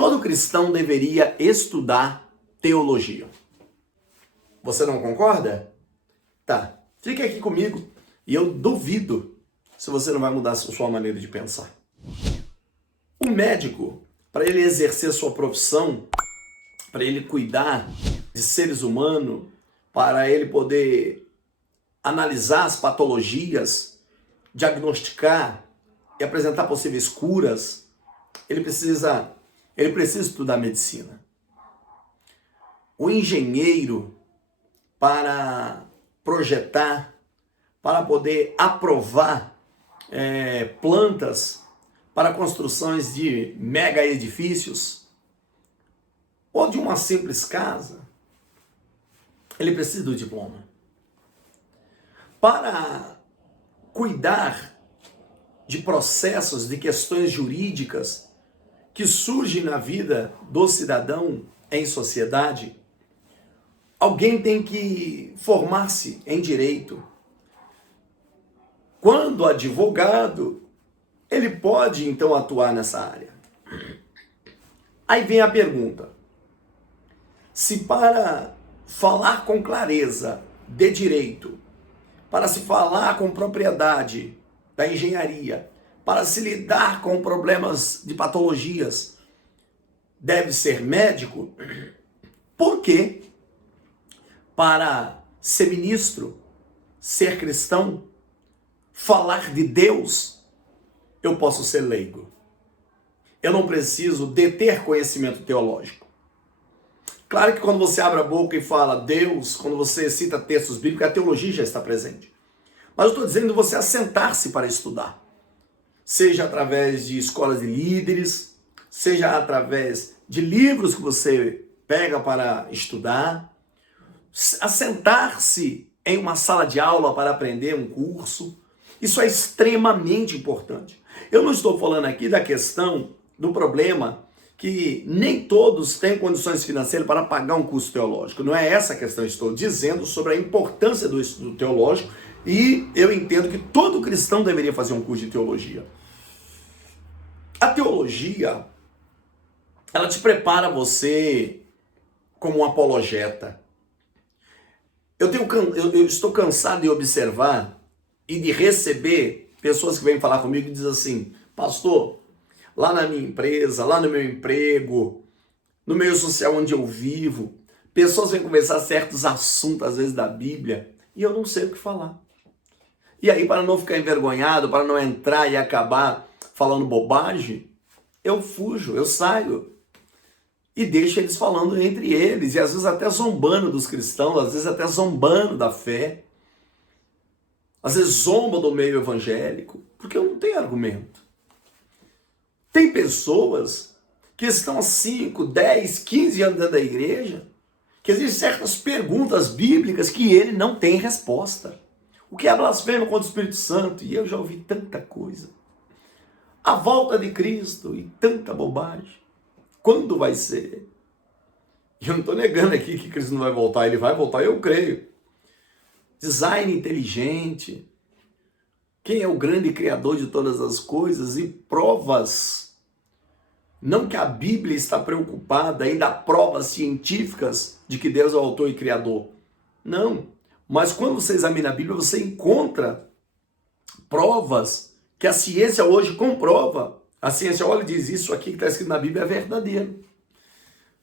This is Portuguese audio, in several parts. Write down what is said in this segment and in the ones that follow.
todo cristão deveria estudar teologia. Você não concorda? Tá, fica aqui comigo e eu duvido se você não vai mudar a sua maneira de pensar. O médico, para ele exercer sua profissão, para ele cuidar de seres humanos, para ele poder analisar as patologias, diagnosticar e apresentar possíveis curas, ele precisa estudar medicina. O engenheiro, para projetar, para poder aprovar plantas para construções de mega edifícios ou de uma simples casa, ele precisa do diploma. Para cuidar de processos, de questões jurídicas que surgem na vida do cidadão em sociedade, alguém tem que formar-se em direito. Quando advogado, ele pode então atuar nessa área. Aí vem a pergunta: se para falar com clareza de direito, para se falar com propriedade da engenharia, para se lidar com problemas de patologias, deve ser médico, por que para ser ministro, ser cristão, falar de Deus, eu posso ser leigo? Eu não preciso deter conhecimento teológico. Claro que quando você abre a boca e fala Deus, quando você cita textos bíblicos, a teologia já está presente. Mas eu estou dizendo você assentar-se para estudar. Seja através de escolas de líderes, seja através de livros que você pega para estudar, assentar-se em uma sala de aula para aprender um curso. Isso é extremamente importante. Eu não estou falando aqui da questão do problema que nem todos têm condições financeiras para pagar um curso teológico. Não é essa a questão. Estou dizendo sobre a importância do estudo teológico e eu entendo que todo cristão deveria fazer um curso de teologia. A teologia, ela te prepara você como um apologeta. Eu estou cansado de observar e de receber pessoas que vêm falar comigo e dizem assim: pastor, lá na minha empresa, lá no meu emprego, no meio social onde eu vivo, pessoas vêm conversar certos assuntos, às vezes da Bíblia, e eu não sei o que falar. E aí, para não ficar envergonhado, para não entrar e acabar falando bobagem, eu fujo, eu saio. E deixo eles falando entre eles, e às vezes até zombando dos cristãos, às vezes até zombando da fé. Às vezes zomba do meio evangélico, porque eu não tenho argumento. Tem pessoas que estão há 5, 10, 15 anos dentro da igreja, que existem certas perguntas bíblicas que ele não tem resposta. O que é blasfêmia contra o Espírito Santo? E eu já ouvi tanta coisa. A volta de Cristo e tanta bobagem. Quando vai ser? E eu não estou negando aqui que Cristo não vai voltar, ele vai voltar, eu creio. Design inteligente. Quem é o grande criador de todas as coisas? E provas. Não que a Bíblia está preocupada, ainda há provas científicas de que Deus é o autor e criador. Não. Mas quando você examina a Bíblia, você encontra provas que a ciência hoje comprova. A ciência olha e diz: isso aqui que está escrito na Bíblia é verdadeiro.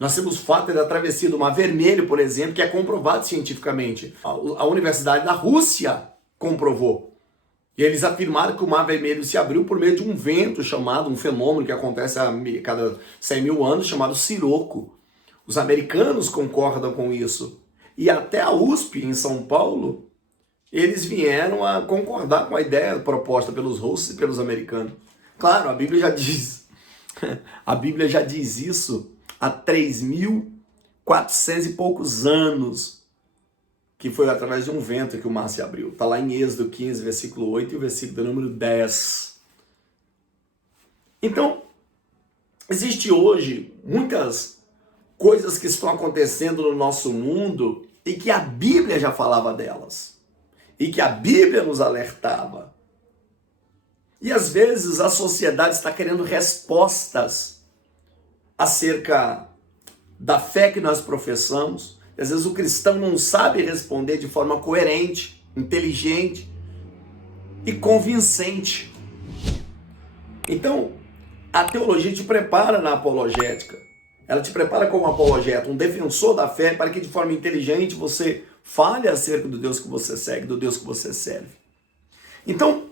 Nós temos o fato da travessia do Mar Vermelho, por exemplo, que é comprovado cientificamente. A Universidade da Rússia comprovou. E eles afirmaram que o Mar Vermelho se abriu por meio de um vento chamado, um fenômeno que acontece a cada 100 mil anos, chamado siroco. Os americanos concordam com isso. E até a USP, em São Paulo, eles vieram a concordar com a ideia proposta pelos russos e pelos americanos. Claro, a Bíblia já diz. A Bíblia já diz isso há 3.400 e poucos anos, que foi através de um vento que o mar se abriu. Está lá em Êxodo 15, versículo 8 e o versículo número 10. Então, existe hoje muitas coisas que estão acontecendo no nosso mundo e que a Bíblia já falava delas. E que a Bíblia nos alertava. E às vezes a sociedade está querendo respostas acerca da fé que nós professamos. Às vezes o cristão não sabe responder de forma coerente, inteligente e convincente. Então, a teologia te prepara na apologética. Ela te prepara como apologeta, um defensor da fé, para que de forma inteligente você fale acerca do Deus que você segue, do Deus que você serve. Então,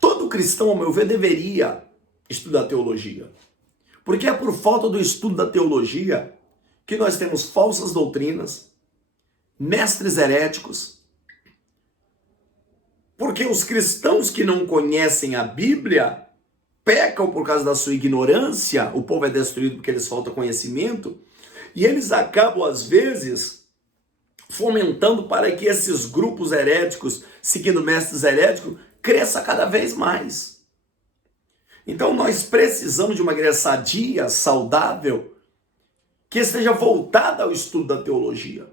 todo cristão, ao meu ver, deveria estudar teologia. Porque é por falta do estudo da teologia que nós temos falsas doutrinas, mestres heréticos. Porque os cristãos que não conhecem a Bíblia pecam por causa da sua ignorância, o povo é destruído porque eles faltam conhecimento, e eles acabam, às vezes, fomentando para que esses grupos heréticos, seguindo mestres heréticos, cresça cada vez mais. Então nós precisamos de uma igreja sadia, saudável, que esteja voltada ao estudo da teologia,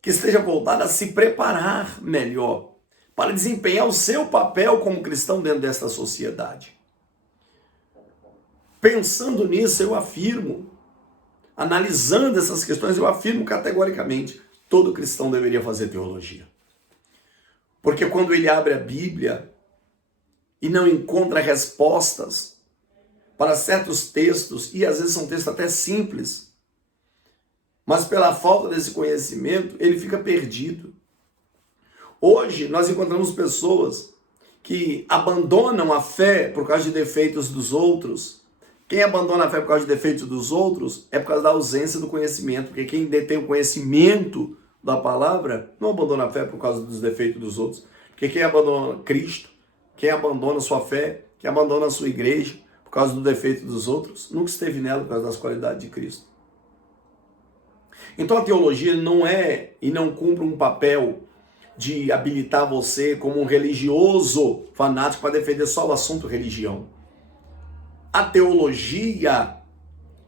que esteja voltada a se preparar melhor, para desempenhar o seu papel como cristão dentro desta sociedade. Pensando nisso, eu afirmo, analisando essas questões, eu afirmo categoricamente, todo cristão deveria fazer teologia. Porque quando ele abre a Bíblia e não encontra respostas para certos textos, e às vezes são textos até simples, mas pela falta desse conhecimento, ele fica perdido. Hoje nós encontramos pessoas que abandonam a fé por causa de defeitos dos outros. Quem abandona a fé por causa de defeitos dos outros é por causa da ausência do conhecimento, porque quem detém o conhecimento da palavra não abandona a fé por causa dos defeitos dos outros. Porque quem abandona Cristo, quem abandona sua fé, quem abandona a sua igreja por causa do defeito dos outros, nunca esteve nela por causa das qualidades de Cristo. Então a teologia não é e não cumpre um papel de habilitar você como um religioso fanático para defender só o assunto religião. A teologia,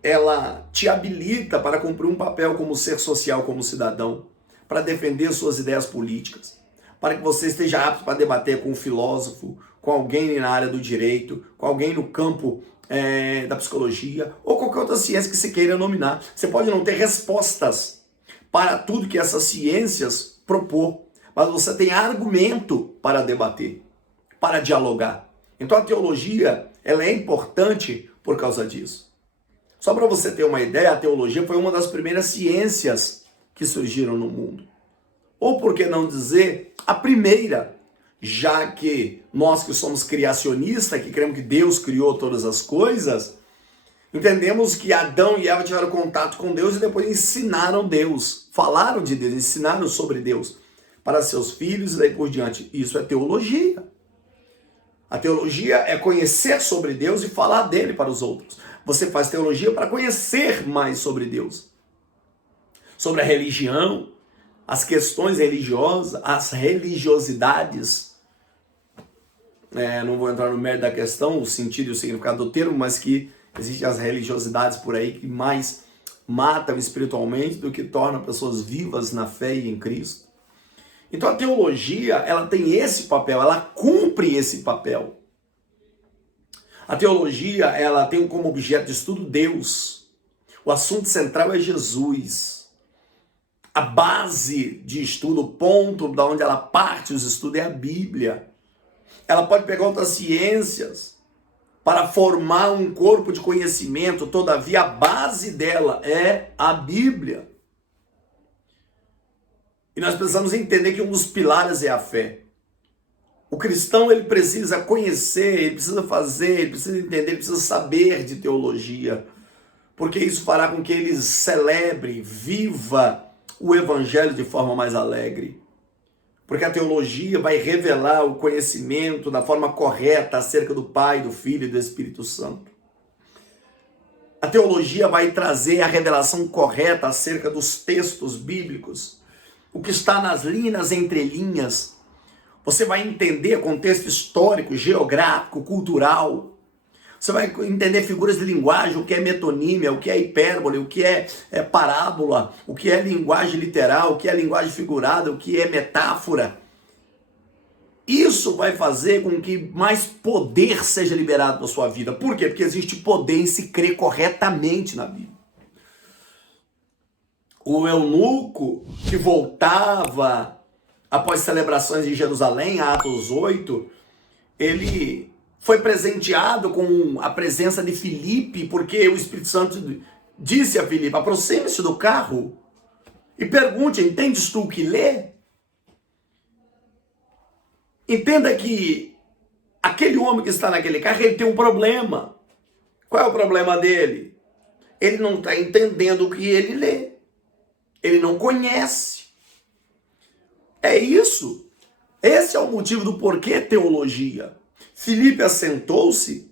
ela te habilita para cumprir um papel como ser social, como cidadão, para defender suas ideias políticas, para que você esteja apto para debater com um filósofo, com alguém na área do direito, com alguém no campo da psicologia, ou qualquer outra ciência que você queira nominar. Você pode não ter respostas para tudo que essas ciências propor, mas você tem argumento para debater, para dialogar. Então a teologia, ela é importante por causa disso. Só para você ter uma ideia, a teologia foi uma das primeiras ciências que surgiram no mundo. Ou por que não dizer, a primeira, já que nós que somos criacionistas, que cremos que Deus criou todas as coisas, entendemos que Adão e Eva tiveram contato com Deus e depois ensinaram Deus, falaram de Deus, ensinaram sobre Deus para seus filhos e daí por diante. Isso é teologia. A teologia é conhecer sobre Deus e falar dele para os outros. Você faz teologia para conhecer mais sobre Deus. Sobre a religião, as questões religiosas, as religiosidades. Não vou entrar no mérito da questão, o sentido e o significado do termo, mas que existem as religiosidades por aí que mais matam espiritualmente do que tornam pessoas vivas na fé e em Cristo. Então a teologia, ela tem esse papel, ela cumpre esse papel. A teologia, ela tem como objeto de estudo Deus. O assunto central é Jesus. A base de estudo, o ponto da onde ela parte os estudos é a Bíblia. Ela pode pegar outras ciências para formar um corpo de conhecimento, todavia a base dela é a Bíblia. E nós precisamos entender que um dos pilares é a fé. O cristão, ele precisa conhecer, ele precisa fazer, ele precisa entender, ele precisa saber de teologia, porque isso fará com que ele celebre, viva o evangelho de forma mais alegre. Porque a teologia vai revelar o conhecimento da forma correta acerca do Pai, do Filho e do Espírito Santo. A teologia vai trazer a revelação correta acerca dos textos bíblicos, o que está nas linhas, nas entrelinhas. Você vai entender contexto histórico, geográfico, cultural. Você vai entender figuras de linguagem, o que é metonímia, o que é hipérbole, o que é parábola, o que é linguagem literal, o que é linguagem figurada, o que é metáfora. isso vai fazer com que mais poder seja liberado na sua vida. Por quê? Porque existe poder em se crer corretamente na Bíblia. O eunuco que voltava após celebrações em Jerusalém, Atos 8, ele foi presenteado com a presença de Filipe, porque o Espírito Santo disse a Filipe: aproxime-se do carro e pergunte, entendes tu o que lê? Entenda que aquele homem que está naquele carro, ele tem um problema. Qual é o problema dele? Ele não está entendendo o que ele lê. Ele não conhece. É isso. Esse é o motivo do porquê teologia. Filipe assentou-se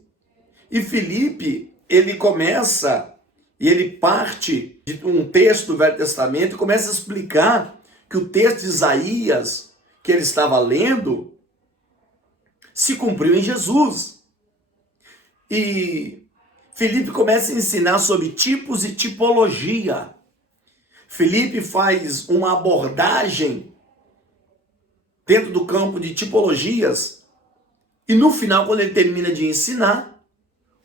e Filipe, ele começa e ele parte de um texto do Velho Testamento e começa a explicar que o texto de Isaías que ele estava lendo se cumpriu em Jesus. E Filipe começa a ensinar sobre tipos e tipologia. Filipe faz uma abordagem dentro do campo de tipologias e no final, quando ele termina de ensinar,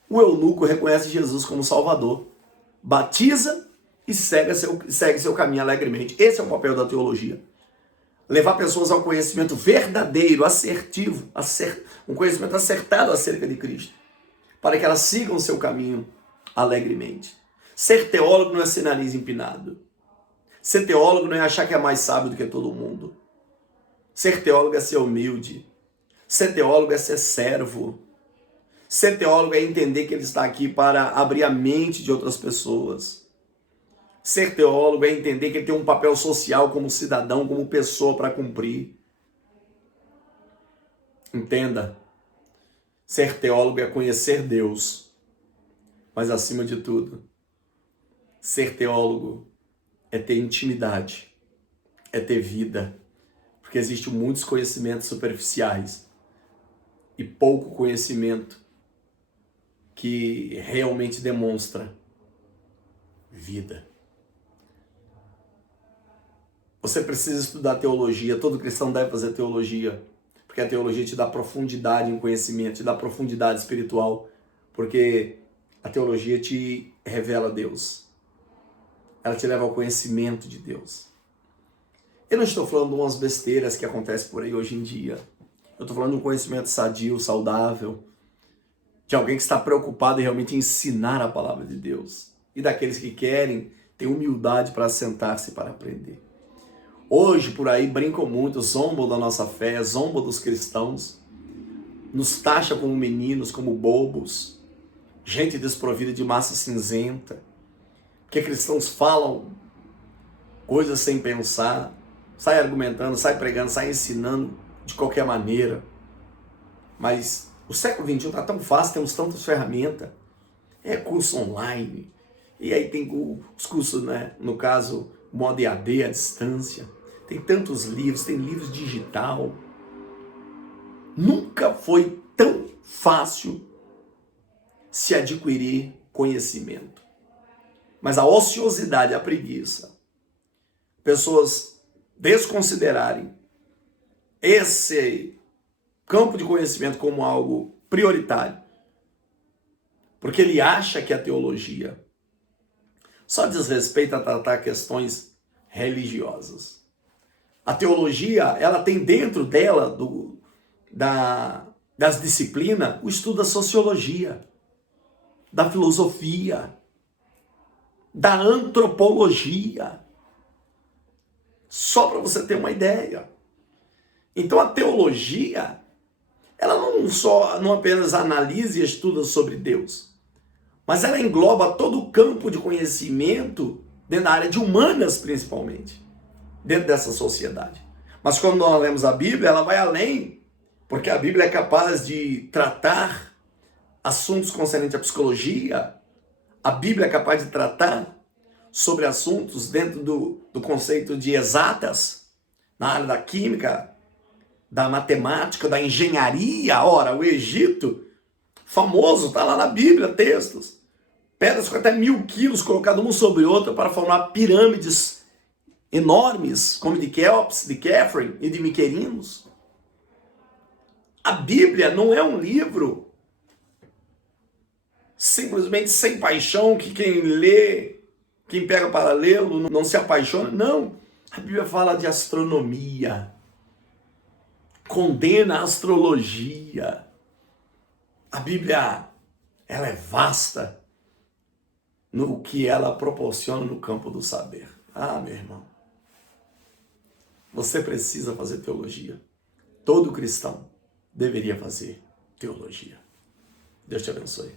o eunuco reconhece Jesus como Salvador, batiza e segue seu caminho alegremente. Esse é o papel da teologia. Levar pessoas ao conhecimento verdadeiro, assertivo, um conhecimento acertado acerca de Cristo, para que elas sigam seu caminho alegremente. Ser teólogo não é ser nariz empinado. Ser teólogo não é achar que é mais sábio do que todo mundo. Ser teólogo é ser humilde. Ser teólogo é ser servo. Ser teólogo é entender que ele está aqui para abrir a mente de outras pessoas. Ser teólogo é entender que ele tem um papel social como cidadão, como pessoa para cumprir. Entenda. Ser teólogo é conhecer Deus. Mas acima de tudo, ser teólogo é ter intimidade, é ter vida. Porque existem muitos conhecimentos superficiais e pouco conhecimento que realmente demonstra vida. Você precisa estudar teologia, todo cristão deve fazer teologia, porque a teologia te dá profundidade em conhecimento, te dá profundidade espiritual, porque a teologia te revela Deus. Ela te leva ao conhecimento de Deus. Eu não estou falando de umas besteiras que acontecem por aí hoje em dia. Eu estou falando de um conhecimento sadio, saudável, de alguém que está preocupado em realmente ensinar a palavra de Deus. E daqueles que querem ter humildade para sentar-se para aprender. Hoje, por aí, brincam muito, zombam da nossa fé, zombam dos cristãos, nos taxam como meninos, como bobos, gente desprovida de massa cinzenta, porque cristãos falam coisas sem pensar, sai argumentando, sai pregando, sai ensinando de qualquer maneira. Mas o século XXI está tão fácil, temos tantas ferramentas, curso online, e aí tem os cursos, né, no caso, modo EAD, à distância, tem tantos livros, tem livros digital. Nunca foi tão fácil se adquirir conhecimento. Mas a ociosidade, a preguiça, pessoas desconsiderarem esse campo de conhecimento como algo prioritário, porque ele acha que a teologia só diz respeito a tratar questões religiosas. A teologia, ela tem dentro dela, das disciplinas, o estudo da sociologia, da filosofia, da antropologia. Só para você ter uma ideia. Então a teologia, ela não apenas analisa e estuda sobre Deus, mas ela engloba todo o campo de conhecimento dentro da área de humanas, principalmente, dentro dessa sociedade. Mas quando nós lemos a Bíblia, ela vai além, porque a Bíblia é capaz de tratar assuntos concernentes à psicologia, a Bíblia é capaz de tratar sobre assuntos dentro do conceito de exatas, na área da química, da matemática, da engenharia. Ora, o Egito, famoso, está lá na Bíblia, textos. Pedras com até 1000 quilos colocadas um sobre outro para formar pirâmides enormes, como de Quéops, de Kéfren e de Miquerinos. A Bíblia não é um livro simplesmente sem paixão, que quem lê, quem pega para lê-lo, não se apaixona. Não. A Bíblia fala de astronomia, condena a astrologia. A Bíblia, ela é vasta no que ela proporciona no campo do saber. Ah, meu irmão, você precisa fazer teologia. Todo cristão deveria fazer teologia. Deus te abençoe.